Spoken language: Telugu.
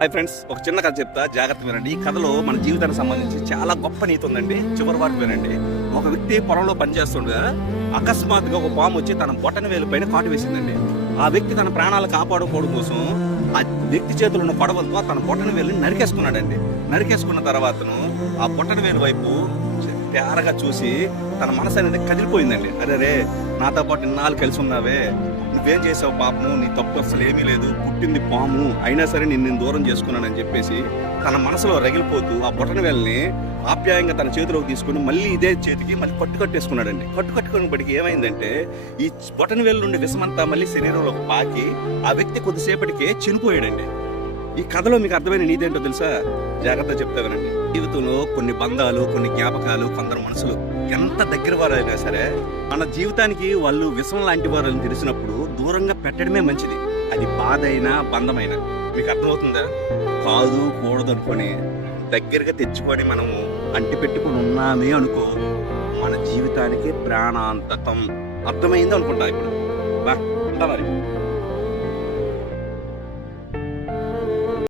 హాయ్ ఫ్రెండ్స్, ఒక చిన్న కథ చెప్తా, జాగ్రత్త వినండి. ఈ కథలో మన జీవితానికి సంబంధించి చాలా గొప్ప నీతి ఉందండి. చివరి వరకు వినండి. ఒక వ్యక్తి పొలంలో పనిచేస్తుండగా అకస్మాత్తుగా ఒక పాము వచ్చి తన బొటన వేలు పైన కాటు వేసిందండి. ఆ వ్యక్తి తన ప్రాణాలు కాపాడుకోవడం కోసం ఆ వ్యక్తి చేతులు ఉన్న కొడవలతో తన బొటన వేలుని నరికేసుకున్నాడండి. నరికేసుకున్న తర్వాతను ఆ బొటన వేలు వైపు తేరగా చూసి తన మనసు అనేది కదిలిపోయిందండి. అరే, నాతో పాటు ఇన్నాళ్ళు కలిసి ఉన్నావే, నువ్వేం చేసావు పాపము, నీ తప్పు అసలు ఏమీ లేదు, పుట్టింది పాము, అయినా సరే నేను దూరం చేసుకున్నానని చెప్పేసి తన మనసులో రగిలిపోతూ ఆ బొటన వేలని ఆప్యాయంగా తన చేతిలోకి తీసుకుని మళ్ళీ ఇదే చేతికి మళ్ళీ కట్టుకట్టేసుకున్నాడండి. కట్టుకునేప్పటికి ఏమైందంటే ఈ బొటన వేలు నుండి విషమంతా మళ్ళీ శరీరంలోకి పాకి ఆ వ్యక్తి కొద్దిసేపటికే చనిపోయాడండి. ఈ కథలో మీకు అర్థమైన నీతి ఏంటో తెలుసా? జాగ్రత్త చెప్తా వినండి. జీవితంలో కొన్ని బంధాలు, కొన్ని జ్ఞాపకాలు, కొందరు మనసులు ఎంత దగ్గర వారైనా సరే మన జీవితానికి వాళ్ళు విషం లాంటి వారని తెలిసినప్పుడు దూరంగా పెట్టడమే మంచిది. అది బాధ అయినా బంధమైనా. మీకు అర్థమవుతుందా? కాదు కూడదు అనుకొని దగ్గరగా తెచ్చుకొని మనము అంటి పెట్టుకుని ఉన్నామే అనుకో, మన జీవితానికి ప్రాణాంతకం. అర్థమైంది అనుకుంటా ఇప్పుడు. బా మరి